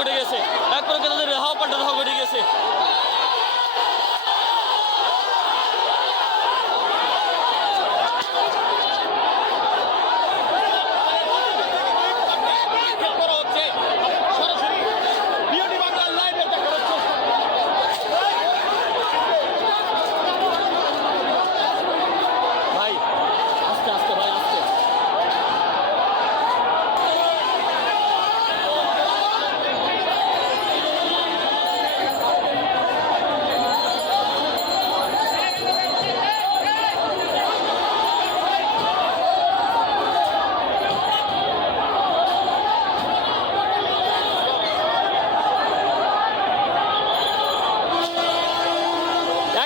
ঘটে গেছে, এক প্রকার তাদের হাওয়া পাল্টা ধাওয়া ঘটে গেছে। ভাই আস্তে আস্তে, ভাই আস্তে।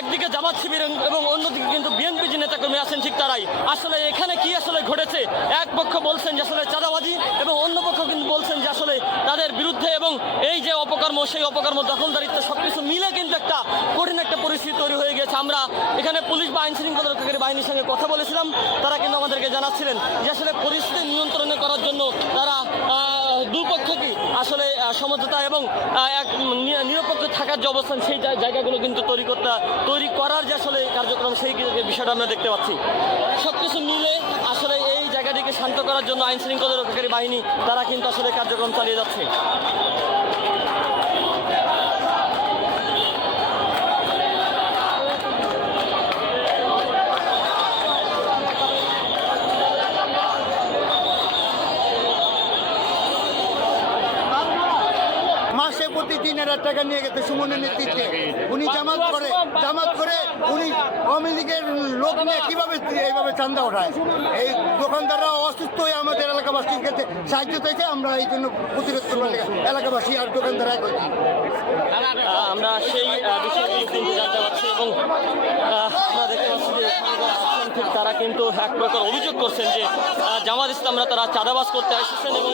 একদিকে জামাত শিবির এবং অন্যদিকে কিন্তু বিএনপি যে নেতাকর্মী আছেন ঠিক তারাই। আসলে এখানে কি আসলে ঘটেছে, এক পক্ষ বলছেন যে আসলে চাঁদাবাজি এবং অন্য পক্ষ কিন্তু বলছেন যে আসলে তাদের বিরুদ্ধে এবং এই যে অপকর্ম সেই অপকর্ম দখলদারিত্ব সবকিছু মিলে কিন্তু একটা কঠিন একটা পরিস্থিতি তৈরি হয়ে গেছে। আমরা এখানে পুলিশ বা আইন শৃঙ্খলা রক্ষাকারী বাহিনীর সঙ্গে কথা বলেছিলাম, তারা কিন্তু আমাদেরকে জানাচ্ছিলেন যে আসলে পরিস্থিতি নিয়ন্ত্রণে করার জন্য তারা দুপক্ষকে আসলে সমঝোতা এবং এক নিরপেক্ষ থাকার যে অবস্থান সেই জায়গাগুলো কিন্তু তৈরি করার যে আসলে কার্যক্রম সেই বিষয়টা আমরা দেখতে পাচ্ছি। সব কিছু মিলে আসলে এই জায়গাটিকে শান্ত করার জন্য আইন শৃঙ্খলা রক্ষাকারী বাহিনী তারা কিন্তু আসলে কার্যক্রম চালিয়ে যাচ্ছে। মাসে প্রতি 3,000 টাকা নিয়ে গেছে সুমনের নেতৃত্বে। উনি জামাত করে উনি আওয়ামী লীগের লোক নিয়ে কিভাবে এইভাবে চান্দা ওঠায়। এই দোকানদাররা অসুস্থ হয়ে আমাদের এলাকাবাসীর কাছে সাহায্য চাইছে, আমরা এই জন্য প্রতিরোধ করবার এলাকাবাসী আর দোকানদাররা করছি। আমরা সেই বিষয়টি কিন্তু জানতে পারছি এবং আমরা দেখতে পাচ্ছি যে ঠিক তারা কিন্তু এক প্রকার অভিযোগ করছেন যে জামাত ইসলামরা তারা চাঁদাবাজ করতে এসেছেন এবং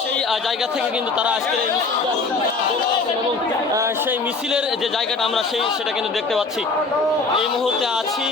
সেই জায়গা থেকে কিন্তু তারা আজকের এই এবং সেই মিছিলের যে জায়গাটা আমরা সেটা কিন্তু দেখতে পাচ্ছি। এই মুহূর্তে আছি